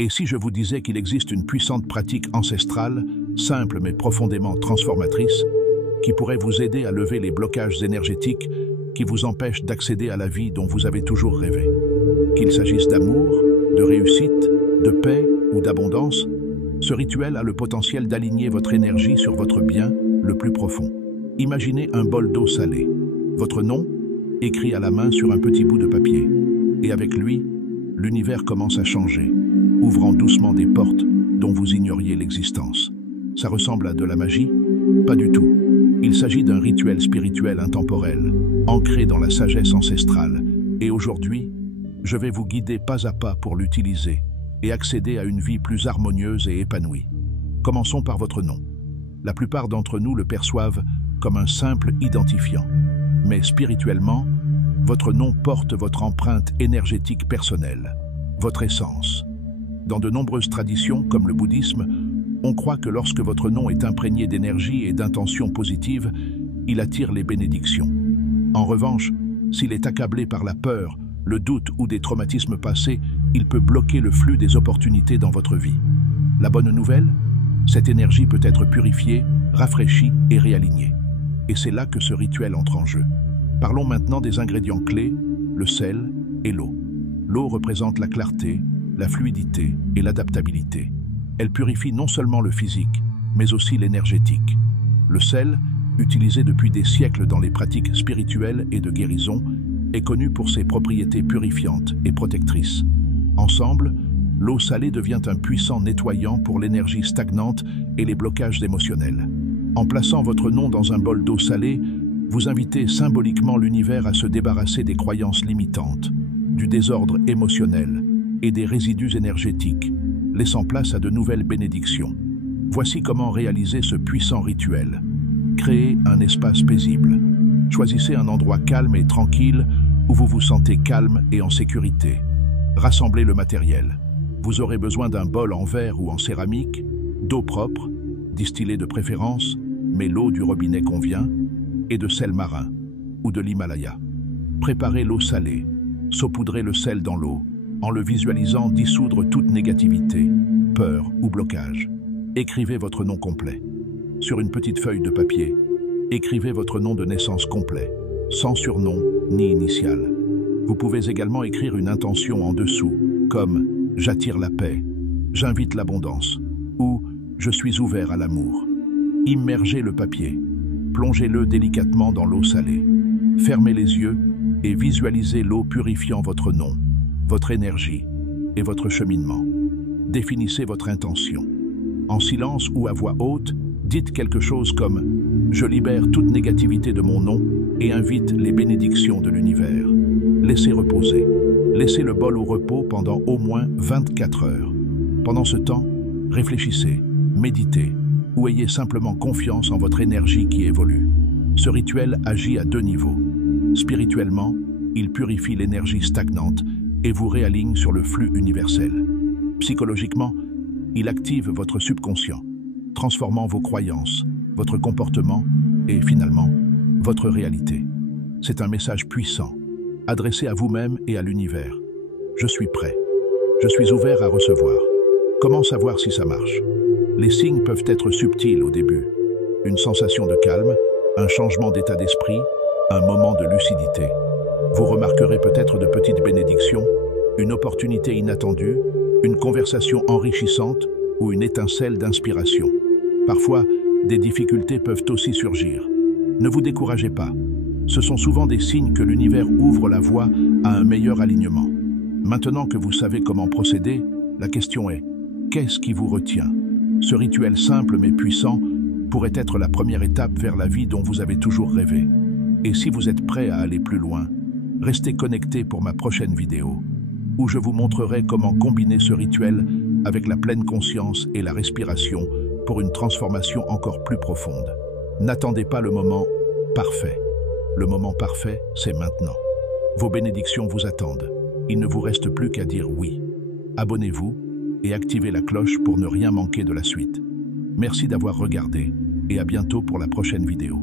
Et si je vous disais qu'il existe une puissante pratique ancestrale, simple mais profondément transformatrice, qui pourrait vous aider à lever les blocages énergétiques qui vous empêchent d'accéder à la vie dont vous avez toujours rêvé? Qu'il s'agisse d'amour, de réussite, de paix ou d'abondance, ce rituel a le potentiel d'aligner votre énergie sur votre bien le plus profond. Imaginez un bol d'eau salée, votre nom écrit à la main sur un petit bout de papier, et avec lui, l'univers commence à changer, ouvrant doucement des portes dont vous ignoriez l'existence. Ça ressemble à de la magie? Pas du tout. Il s'agit d'un rituel spirituel intemporel, ancré dans la sagesse ancestrale, et aujourd'hui, je vais vous guider pas à pas pour l'utiliser et accéder à une vie plus harmonieuse et épanouie. Commençons par votre nom. La plupart d'entre nous le perçoivent comme un simple identifiant, mais spirituellement, votre nom porte votre empreinte énergétique personnelle, votre essence. Dans de nombreuses traditions, comme le bouddhisme, on croit que lorsque votre nom est imprégné d'énergie et d'intentions positives, il attire les bénédictions. En revanche, s'il est accablé par la peur, le doute ou des traumatismes passés, il peut bloquer le flux des opportunités dans votre vie. La bonne nouvelle? Cette énergie peut être purifiée, rafraîchie et réalignée. Et c'est là que ce rituel entre en jeu. Parlons maintenant des ingrédients clés, le sel et l'eau. L'eau représente la clarté, la fluidité et l'adaptabilité. Elle purifie non seulement le physique, mais aussi l'énergétique. Le sel, utilisé depuis des siècles dans les pratiques spirituelles et de guérison, est connu pour ses propriétés purifiantes et protectrices. Ensemble, l'eau salée devient un puissant nettoyant pour l'énergie stagnante et les blocages émotionnels. En plaçant votre nom dans un bol d'eau salée, vous invitez symboliquement l'univers à se débarrasser des croyances limitantes, du désordre émotionnel et des résidus énergétiques, laissant place à de nouvelles bénédictions. Voici comment réaliser ce puissant rituel. Créez un espace paisible. Choisissez un endroit calme et tranquille où vous vous sentez calme et en sécurité. Rassemblez le matériel. Vous aurez besoin d'un bol en verre ou en céramique, d'eau propre, distillée de préférence, mais l'eau du robinet convient, et de sel marin ou de l'Himalaya. Préparez l'eau salée. Saupoudrez le sel dans l'eau, en le visualisant dissoudre toute négativité, peur ou blocage. Écrivez votre nom complet. Sur une petite feuille de papier, écrivez votre nom de naissance complet, sans surnom ni initiale. Vous pouvez également écrire une intention en dessous, comme « J'attire la paix »,« J'invite l'abondance » ou « Je suis ouvert à l'amour ». Immergez le papier. Plongez-le délicatement dans l'eau salée. Fermez les yeux et visualisez l'eau purifiant votre nom, votre énergie et votre cheminement. Définissez votre intention. En silence ou à voix haute, dites quelque chose comme « Je libère toute négativité de mon nom et invite les bénédictions de l'univers ». Laissez reposer. Laissez le bol au repos pendant au moins 24 heures. Pendant ce temps, réfléchissez, méditez ou ayez simplement confiance en votre énergie qui évolue. Ce rituel agit à deux niveaux. Spirituellement, il purifie l'énergie stagnante et vous réaligne sur le flux universel. Psychologiquement, il active votre subconscient, transformant vos croyances, votre comportement et, finalement, votre réalité. C'est un message puissant, adressé à vous-même et à l'univers. Je suis prêt. Je suis ouvert à recevoir. Comment savoir si ça marche? Les signes peuvent être subtils au début. Une sensation de calme, un changement d'état d'esprit, un moment de lucidité. Vous remarquerez peut-être de petites bénédictions, une opportunité inattendue, une conversation enrichissante ou une étincelle d'inspiration. Parfois, des difficultés peuvent aussi surgir. Ne vous découragez pas. Ce sont souvent des signes que l'univers ouvre la voie à un meilleur alignement. Maintenant que vous savez comment procéder, la question est, qu'est-ce qui vous retient? Ce rituel simple mais puissant pourrait être la première étape vers la vie dont vous avez toujours rêvé. Et si vous êtes prêt à aller plus loin, restez connecté pour ma prochaine vidéo, où je vous montrerai comment combiner ce rituel avec la pleine conscience et la respiration pour une transformation encore plus profonde. N'attendez pas le moment parfait. Le moment parfait, c'est maintenant. Vos bénédictions vous attendent. Il ne vous reste plus qu'à dire oui. Abonnez-vous et activez la cloche pour ne rien manquer de la suite. Merci d'avoir regardé et à bientôt pour la prochaine vidéo.